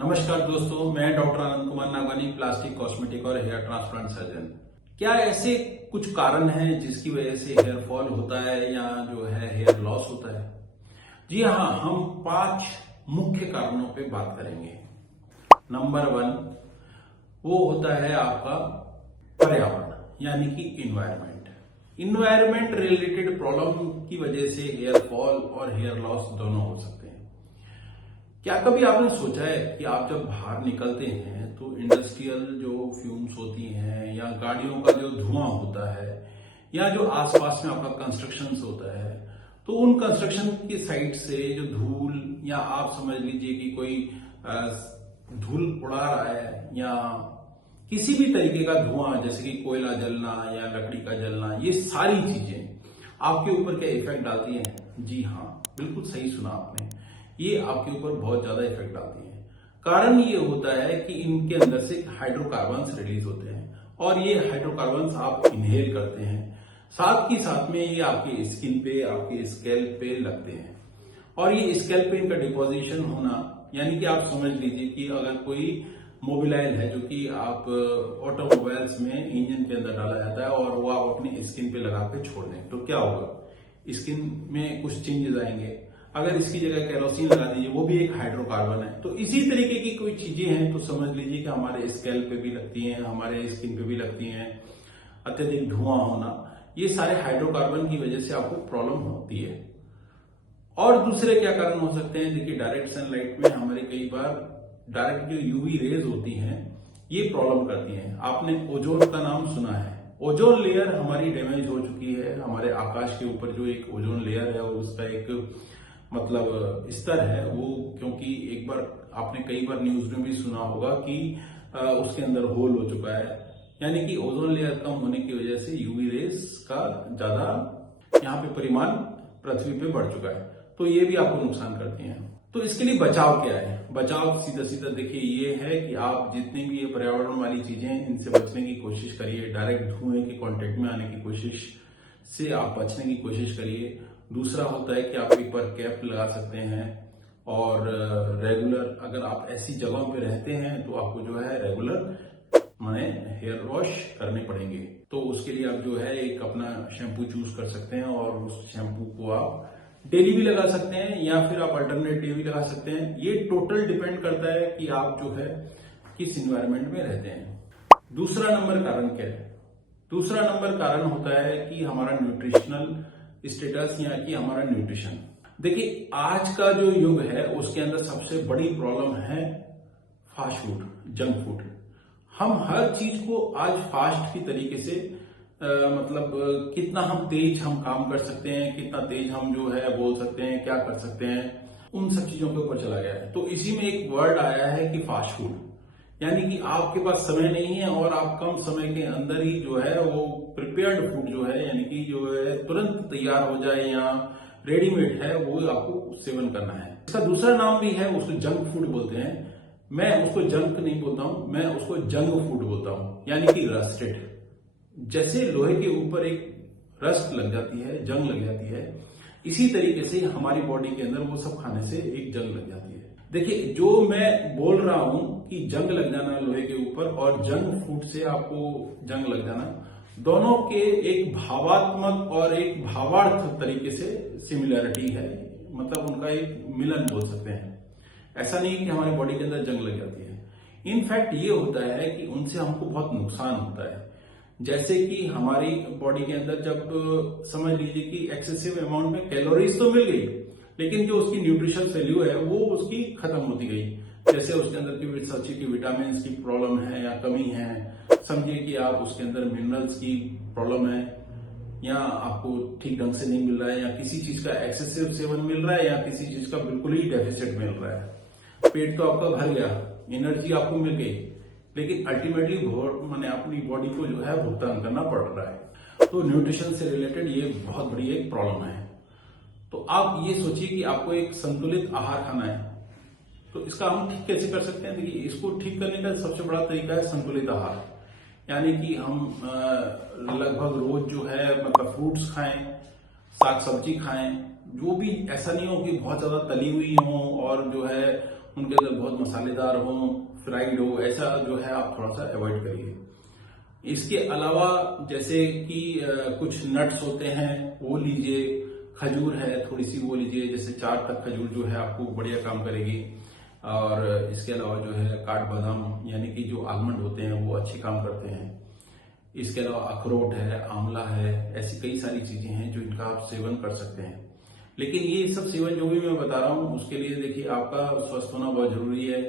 नमस्कार दोस्तों, मैं doctor Anand Kumar Nagwani, plastic, cosmetic और हेयर ट्रांसप्लांट सर्जन। क्या ऐसे कुछ कारण हैं जिसकी वजह से हेयर फॉल होता है या जो है हेयर लॉस होता है? जी हाँ, हम 5 मुख्य कारणों पे बात करेंगे। नंबर 1 वो होता है आपका पर्यावरण यानी कि इन्वायरमेंट। इन्वायरमेंट रिलेटेड प्रॉब्लम की वजह से हेयर फॉल और हेयर लॉस दोनों हो सकते हैं। क्या कभी आपने सोचा है कि आप जब बाहर निकलते हैं तो इंडस्ट्रियल जो फ्यूम्स होती हैं या गाड़ियों का जो धुआं होता है या जो आसपास में आपका कंस्ट्रक्शन होता है, तो उन कंस्ट्रक्शन की साइड से जो धूल या आप समझ लीजिए कि कोई धूल उड़ा रहा है या किसी भी तरीके का धुआं जैसे कि कोयला जलना या लकड़ी का जलना, ये सारी चीजें आपके ऊपर क्या इफेक्ट डालती हैं? जी हाँ, बिल्कुल सही सुना आपने। ये आपके ऊपर बहुत ज्यादा इफेक्ट डालती है। कारण ये होता है कि इनके अंदर से हाइड्रोकार्बन्स रिलीज होते हैं और ये हाइड्रोकार्बन्स आप इनहेल करते हैं। साथ ही साथ में ये आपके स्किन पे, आपके स्कैल्प पे लगते हैं और ये स्कैल्प पे इनका डिपोजिशन होना, यानी कि आप समझ लीजिए कि अगर कोई मोबिलाइल है जो कि आप ऑटोमोबाइल्स में इंजन के अंदर डाला जाता है और वो आप अपनी स्किन पे लगा के छोड़ दें, तो क्या होगा? स्किन में कुछ चेंजेस आएंगे। अगर इसकी जगह केरोसिन लगा दीजिए, वो भी एक हाइड्रोकार्बन है। तो इसी तरीके की कोई चीजें हैं तो समझ लीजिए कि हमारे स्कैल्प पे भी लगती हैं, हमारे स्किन पे भी लगती हैं। अत्यधिक धुआं होना, ये सारे हाइड्रोकार्बन की वजह से आपको प्रॉब्लम होती है। और दूसरे क्या कारण हो सकते हैं? देखिए, डायरेक्ट सनलाइट में हमारे कई बार डायरेक्ट जो यूवी रेज होती हैं ये प्रॉब्लम करती हैं। आपने ओजोन का नाम सुना है। ओजोन लेयर हमारी डैमेज हो चुकी है। हमारे आकाश के ऊपर जो एक ओजोन लेयर है उसका एक मतलब स्तर है वो, क्योंकि एक बार आपने कई बार न्यूज में भी सुना होगा कि उसके अंदर होल हो चुका है, यानी कि ओजोन लेयर कम होने की वजह से यूवी रेस का ज्यादा यहाँ पे परिमाण पृथ्वी पे बढ़ चुका है, तो ये भी आपको नुकसान करती हैं। तो इसके लिए बचाव क्या है? बचाव सीधा सीधा देखिए ये है कि आप जितनी भी ये पर्यावरण वाली चीजें हैं इनसे बचने की कोशिश करिए। डायरेक्ट धुएं के कांटेक्ट में आने की कोशिश से आप बचने की कोशिश करिए। दूसरा होता है कि आप एक बार कैप लगा सकते हैं और रेगुलर अगर आप ऐसी जगहों पे रहते हैं तो आपको जो है रेगुलर माने हेयर वॉश करने पड़ेंगे। तो उसके लिए आप जो है एक अपना शैम्पू चूज कर सकते हैं और उस शैम्पू को आप डेली भी लगा सकते हैं या फिर आप अल्टरनेट डे भी लगा सकते हैं। ये टोटल डिपेंड करता है कि आप जो है किस इन्वायरमेंट में रहते हैं। दूसरा नंबर कारण क्या है? दूसरा नंबर कारण होता है कि हमारा न्यूट्रिशनल स्टेटस या कि हमारा न्यूट्रिशन। देखिए, आज का जो युग है उसके अंदर सबसे बड़ी प्रॉब्लम है फास्ट फूड, जंक फूड। हम हर चीज को आज फास्ट की तरीके से मतलब कितना हम तेज हम काम कर सकते हैं, कितना तेज हम जो है बोल सकते हैं, क्या कर सकते हैं, उन सब चीजों के ऊपर चला गया है। तो इसी में एक वर्ड आया है कि फास्ट फूड, यानी कि आपके पास समय नहीं है और आप कम समय के अंदर ही जो है वो प्रिपेयर्ड फूड जो है, यानी कि जो है तुरंत तैयार हो जाए या रेडीमेड है, वो आपको सेवन करना है। इसका दूसरा नाम भी है, उसको जंक फूड बोलते हैं। मैं उसको जंक नहीं बोलता हूं, मैं उसको जंग फूड बोलता हूं, यानी कि रस्टेड। जैसे लोहे के ऊपर एक रस्ट लग जाती है, जंग लग जाती है, इसी तरीके से हमारी बॉडी के अंदर वो सब खाने से एक जंग लग जाती है। देखिए, जो मैं बोल रहा हूं कि जंग लग जाना लोहे के ऊपर और जंक फूड से आपको जंग लग जाना, दोनों के एक भावात्मक और एक भावार्थ तरीके से सिमिलरिटी है, मतलब उनका एक मिलन बोल सकते हैं। ऐसा नहीं कि हमारी बॉडी के अंदर जंग लग जाती है। इनफैक्ट ये होता है कि उनसे हमको बहुत नुकसान होता है। जैसे कि हमारी बॉडी के अंदर जब समझ लीजिए कि एक्सेसिव अमाउंट में कैलोरीज तो मिल गई, लेकिन जो उसकी न्यूट्रिशन वैल्यू है वो उसकी खत्म होती गई। जैसे उसके अंदर की सोचिए कि विटामिन की प्रॉब्लम है या कमी है, समझिए कि आप उसके अंदर मिनरल्स की प्रॉब्लम है या आपको ठीक ढंग से नहीं मिल रहा है या किसी चीज का एक्सेसिव सेवन मिल रहा है या किसी चीज का बिल्कुल ही डेफिसिट मिल रहा है। पेट तो आपका भर गया, एनर्जी आपको मिल गई, लेकिन अल्टीमेटली मैंने अपनी बॉडी को जो है भुगतान करना पड़ रहा है। तो न्यूट्रिशन से रिलेटेड ये बहुत बड़ी एक प्रॉब्लम है। तो आप ये सोचिए कि आपको एक संतुलित आहार खाना है, तो इसका हम ठीक कैसे कर सकते हैं? देखिए, इसको ठीक करने का सबसे बड़ा तरीका है संतुलित आहार, यानी कि हम लगभग रोज जो है मतलब फ्रूट्स खाएं, साग सब्जी खाएं, जो भी ऐसा नहीं हो कि बहुत ज्यादा तली हुई हो और जो है उनके अंदर बहुत मसालेदार हो, फ्राइड हो, ऐसा जो है आप थोड़ा सा अवॉइड करिए। इसके अलावा जैसे कि कुछ नट्स होते हैं वो लीजिए, खजूर है थोड़ी सी वो लीजिए, जैसे 4 तक खजूर जो है आपको बढ़िया काम करेगी। और इसके अलावा जो है काठबादाम यानी कि जो आलमंड होते हैं वो अच्छे काम करते हैं। इसके अलावा अखरोट है, आंवला है, ऐसी कई सारी चीजें हैं जो इनका आप सेवन कर सकते हैं। लेकिन ये सब सेवन जो भी मैं बता रहा हूँ उसके लिए देखिए आपका स्वस्थ होना बहुत जरूरी है।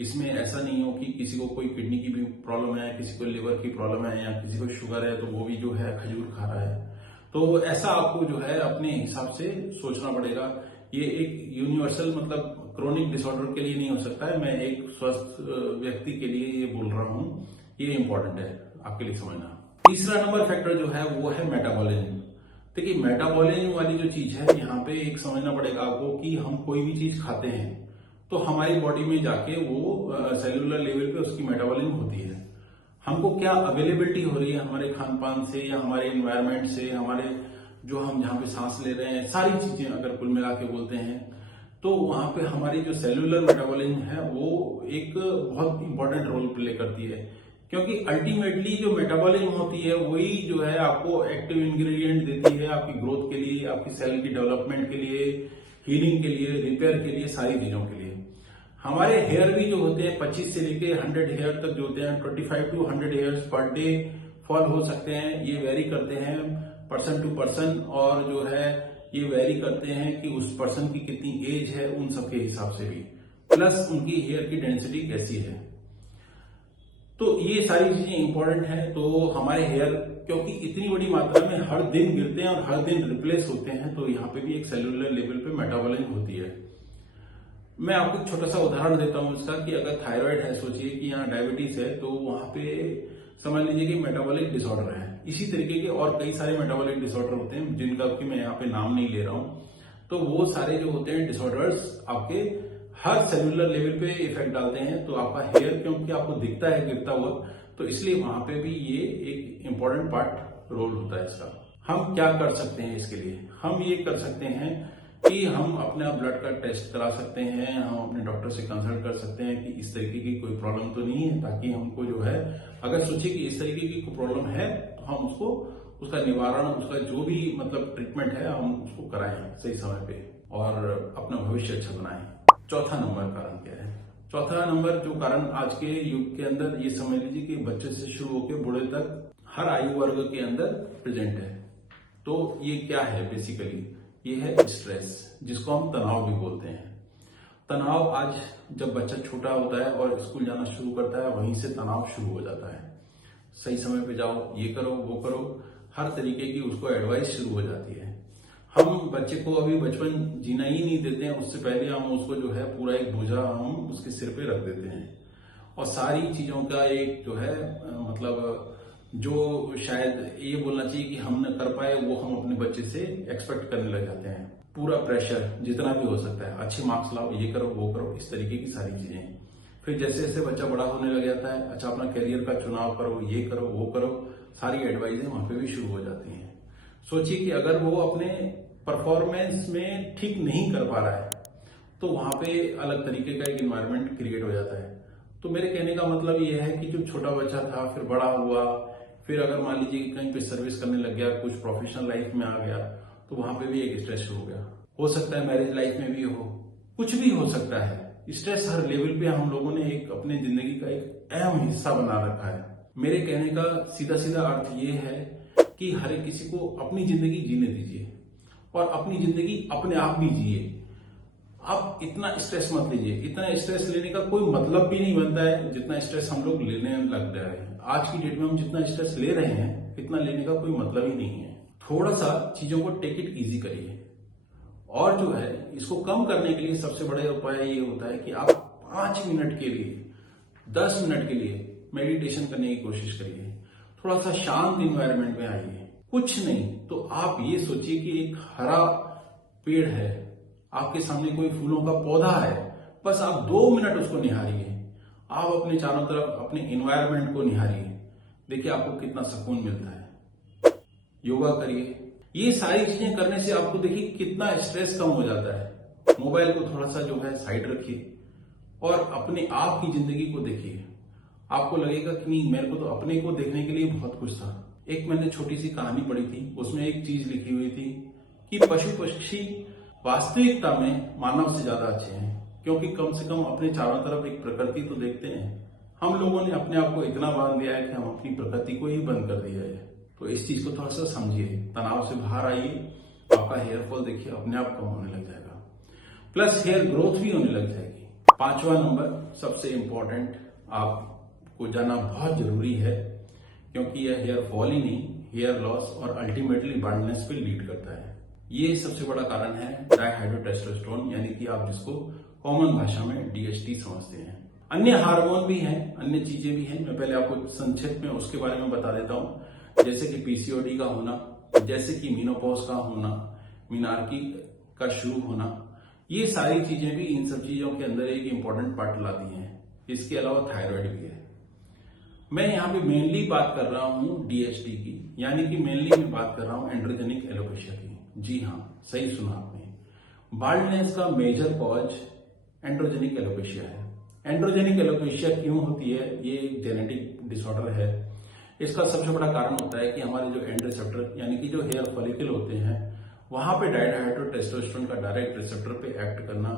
इसमें ऐसा नहीं हो कि किसी को कोई किडनी की भी प्रॉब्लम है, किसी को लिवर की प्रॉब्लम है, या किसी को शुगर है तो वो भी जो है खजूर खा रहा है। तो ऐसा आपको जो है अपने हिसाब से सोचना पड़ेगा। ये एक यूनिवर्सल मतलब क्रोनिक डिसऑर्डर के लिए नहीं हो सकता है, मैं एक स्वस्थ व्यक्ति के लिए ये बोल रहा हूँ, ये इंपॉर्टेंट है आपके लिए समझना। तीसरा नंबर फैक्टर जो है वो है मेटाबॉलिज्म। देखिए मेटाबॉलिज्म वाली जो चीज है यहाँ पे एक समझना पड़ेगा आपको कि हम कोई भी चीज खाते हैं तो हमारी बॉडी में जाके वो सेलुलर लेवल पे उसकी मेटाबॉलिज्म होती है। हमको क्या अवेलेबिलिटी हो रही है हमारे खान पान से या हमारे एनवायरमेंट से, हमारे जो हम जहाँ पे सांस ले रहे हैं, सारी चीजें अगर कुल मिला के बोलते हैं तो वहां पे हमारी जो सेलुलर मेटाबॉलिज्म है वो एक बहुत इंपॉर्टेंट रोल प्ले करती है। क्योंकि अल्टीमेटली जो मेटाबॉलिज्म होती है वही जो है आपको एक्टिव इंग्रेडिएंट देती है आपकी ग्रोथ के लिए, आपकी सेल की डेवलपमेंट के लिए, हीलिंग के लिए, रिपेयर के लिए, सारी चीजों के लिए। हमारे हेयर भी जो होते हैं 25 से लेके 100 हेयर तक जो होते हैं, 25 to 100 hairs per day fall हो सकते हैं। ये वेरी करते हैं पर्सन टू पर्सन, और जो है ये वेरी करते हैं कि उस पर्सन की कितनी एज है उन सबके हिसाब से भी, प्लस उनकी हेयर की डेंसिटी कैसी है। तो ये सारी चीजें इंपॉर्टेंट है। तो हमारे हेयर क्योंकि इतनी बड़ी मात्रा में हर दिन गिरते हैं और हर दिन रिप्लेस होते हैं, तो यहाँ पे भी एक सेलुलर लेवल पे मेटाबॉलिज्म होती है। मैं आपको एक छोटा सा उदाहरण देता हूं इसका कि अगर थायराइड है, सोचिए कि यहाँ डायबिटीज है, तो वहां पे समझ लीजिए कि मेटाबॉलिक डिसऑर्डर है। इसी तरीके के और कई सारे मेटाबॉलिक डिसऑर्डर होते हैं जिनका कि मैं यहाँ पे नाम नहीं ले रहा हूं। तो वो सारे जो होते हैं डिसऑर्डर्स आपके हर सेलुलर लेवल पे इफेक्ट डालते हैं। तो आपका हेयर क्योंकि आपको दिखता है गिरता हुआ, तो इसलिए वहां पे भी ये एक इंपॉर्टेंट पार्ट रोल होता है इसका। हम क्या कर सकते हैं इसके लिए? हम ये कर सकते हैं कि हम अपना ब्लड का टेस्ट करा सकते हैं, हम अपने डॉक्टर से कंसल्ट कर सकते हैं कि इस तरीके की कोई प्रॉब्लम तो नहीं है, ताकि हमको जो है अगर सोचिए कि इस तरीके की कोई प्रॉब्लम है तो हम उसको उसका निवारण, उसका जो भी मतलब ट्रीटमेंट है हम उसको कराएं सही समय पे और अपना भविष्य अच्छा बनाएं। चौथा नंबर कारण क्या है? चौथा नंबर जो कारण आज के युग के अंदर ये समझ लीजिए कि बच्चे से शुरू होकर बूढ़े तक हर आयु वर्ग के अंदर प्रेजेंट है। तो ये क्या है? बेसिकली ये है स्ट्रेस, जिसको हम तनाव भी बोलते हैं। तनाव आज जब बच्चा छोटा होता है और स्कूल जाना शुरू करता है वहीं से तनाव शुरू हो जाता है। सही समय पे जाओ, ये करो वो करो, हर तरीके की उसको एडवाइस शुरू हो जाती है। हम बच्चे को अभी बचपन जीना ही नहीं देते हैं, उससे पहले हम उसको जो है पूरा एक बोझा हम उसके सिर पे रख देते हैं और सारी चीजों का एक जो है मतलब जो शायद ये बोलना चाहिए कि हम न कर पाए वो हम अपने बच्चे से एक्सपेक्ट करने लग जाते हैं। पूरा प्रेशर जितना भी हो सकता है, अच्छे मार्क्स लाओ, ये करो वो करो, इस तरीके की सारी चीजें। फिर जैसे जैसे बच्चा बड़ा होने लग जाता है, अच्छा अपना करियर का चुनाव करो, ये करो वो करो, सारी एडवाइजें वहां पे भी शुरू हो जाती हैं। सोचिए कि अगर वो अपने परफॉर्मेंस में ठीक नहीं कर पा रहा है तो वहां पे अलग तरीके का एक एनवायरनमेंट क्रिएट हो जाता है। तो मेरे कहने का मतलब ये है कि जो छोटा बच्चा था फिर बड़ा हुआ, फिर अगर मान लीजिए कि कहीं पे सर्विस करने लग गया, कुछ प्रोफेशनल लाइफ में आ गया, तो वहां पे भी एक स्ट्रेस हो गया। हो सकता है मैरिज लाइफ में भी हो, कुछ भी हो सकता है। स्ट्रेस हर लेवल पे हम लोगों ने एक अपने जिंदगी का एक अहम हिस्सा बना रखा है। मेरे कहने का सीधा सीधा अर्थ ये है कि हर एक किसी को अपनी जिंदगी जीने दीजिए और अपनी जिंदगी अपने आप भी जिए। आप इतना स्ट्रेस मत लीजिए। इतना स्ट्रेस लेने का कोई मतलब भी नहीं बनता है जितना स्ट्रेस हम लोग लेने लग रहे हैं। आज की डेट में हम जितना स्ट्रेस ले रहे हैं इतना लेने का कोई मतलब ही नहीं है। थोड़ा सा चीजों को टेक इट इजी करिए और जो है इसको कम करने के लिए सबसे बड़ा उपाय ये होता है कि आप 5 मिनट के लिए, 10 मिनट के लिए मेडिटेशन करने की कोशिश करिए। थोड़ा सा शांत इन्वायरमेंट में आइए। कुछ नहीं तो आप ये सोचिए कि एक हरा पेड़ है, आपके सामने कोई फूलों का पौधा है, बस आप 2 मिनट उसको निहारिए। आप अपने चारों तरफ अपने एनवायरनमेंट को निहारिए, देखिए आपको कितना सुकून मिलता है। योगा करिए। ये सारी चीजें करने से आपको देखिए कितना स्ट्रेस कम हो जाता है। मोबाइल को थोड़ा सा जो है साइड रखिए और अपने आप की जिंदगी को देखिए। आपको लगेगा कि नहीं, मेरे को तो अपने को देखने के लिए बहुत कुछ था। एक मैंने छोटी सी कहानी पढ़ी थी, उसमें एक चीज लिखी हुई थी कि पशु पक्षी वास्तविकता में मानव से ज्यादा अच्छे हैं, क्योंकि कम से कम अपने चारों तरफ एक प्रकृति तो देखते हैं। हम लोगों ने अपने आप को इतना बांध दिया है कि हम अपनी प्रकृति को ही बंद कर दिया है। तो इस चीज को थोड़ा सा समझिए, तनाव से बाहर आइए, आपका हेयर फॉल देखिए अपने आप कम होने लग जाएगा, प्लस हेयर ग्रोथ भी होने लग जाएगी। 5वां नंबर सबसे इंपॉर्टेंट, आपको जाना बहुत जरूरी है, क्योंकि यह हेयर फॉल ही नहीं, हेयर लॉस और अल्टीमेटली बाल्डनेस पे लीड करता है। ये सबसे बड़ा कारण है डायहाइड्रोटेस्टोस्टेरोन, यानी कि आप जिसको कॉमन भाषा में डीएचटी समझते हैं। अन्य हार्मोन भी हैं, अन्य चीजें भी हैं, मैं पहले आपको संक्षिप्त में उसके बारे में बता देता हूं। जैसे कि पीसीओडी का होना, जैसे कि मीनोपॉज का होना, मीनार्की का शुरू होना, ये सारी चीजें भी इन सब चीजों के अंदर एक इंपॉर्टेंट पार्ट लाती हैं। इसके अलावा थायराइड भी है। मैं यहाँ पे मेनली बात कर रहा हूँ डीएचटी की, यानी कि मेनली मैं बात कर रहा हूँ एंड्रोजेनिक एलोपेशिया की। जी हाँ, सही सुना आपने। बाल्डनेस का मेजर कॉज एंड्रोजेनिक एलोपेशिया है। एंड्रोजेनिक एलोपेशिया क्यों होती है? ये एक जेनेटिक डिसऑर्डर है। इसका सबसे बड़ा कारण होता है कि हमारे जो एंड रिसेप्टर यानी कि जो हेयर फॉलिकल होते हैं, वहां पे डायहाइड्रोटेस्टोस्टेरोन का डायरेक्ट रिसेप्टर पे एक्ट करना,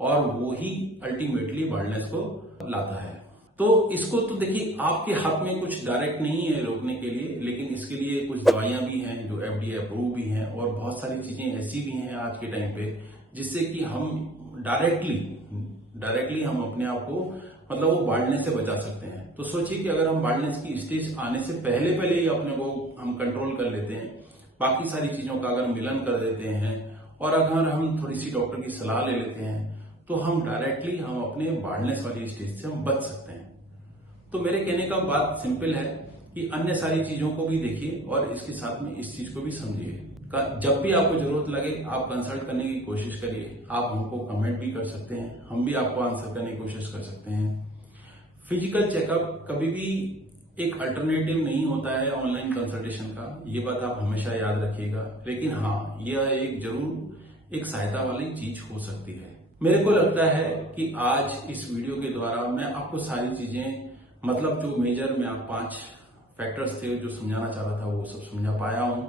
और वो ही अल्टीमेटली बाल्डनेस को लाता है। तो इसको तो देखिए, आपके हाथ में कुछ डायरेक्ट नहीं है रोकने के लिए, लेकिन इसके लिए कुछ दवाइयां भी हैं जो एफडीए अप्रूव भी हैं, और बहुत सारी चीजें ऐसी भी हैं आज के टाइम पे जिससे कि हम डायरेक्टली हम अपने आप को मतलब वो बाल्डनेस से बचा सकते हैं। तो सोचिए कि अगर हम बाल्डनेस की स्टेज आने से पहले ही अपने को हम कंट्रोल कर लेते हैं, बाकी सारी चीजों का अगर मिलन कर देते हैं, और अगर हम थोड़ी सी डॉक्टर की सलाह ले लेते हैं, तो हम डायरेक्टली हम अपने बाल्डनेस वाली स्टेज से हम बच सकते हैं। तो मेरे कहने का बात सिंपल है कि अन्य सारी चीजों को भी देखिए और इसके साथ में इस चीज को भी समझिए। जब भी आपको जरूरत लगे आप कंसल्ट करने की कोशिश करिए। आप हमको कमेंट भी कर सकते हैं, हम भी आपको आंसर करने की कोशिश कर सकते हैं। फिजिकल चेकअप कभी भी एक अल्टरनेटिव नहीं होता है ऑनलाइन कंसल्टेशन का, ये बात आप हमेशा याद रखिएगा। लेकिन हाँ, यह एक जरूर एक सहायता वाली चीज हो सकती है। मेरे को लगता है कि आज इस वीडियो के द्वारा मैं आपको सारी चीजें, मतलब जो मेजर में आप 5 फैक्टर्स थे जो समझाना चाह रहा था, वो सब समझा पाया हूं।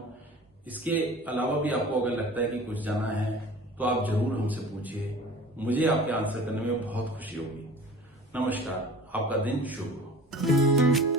इसके अलावा भी आपको अगर लगता है कि कुछ जाना है तो आप जरूर हमसे पूछिए, मुझे आपके आंसर करने में बहुत खुशी होगी। नमस्कार, आपका दिन शुभ हो।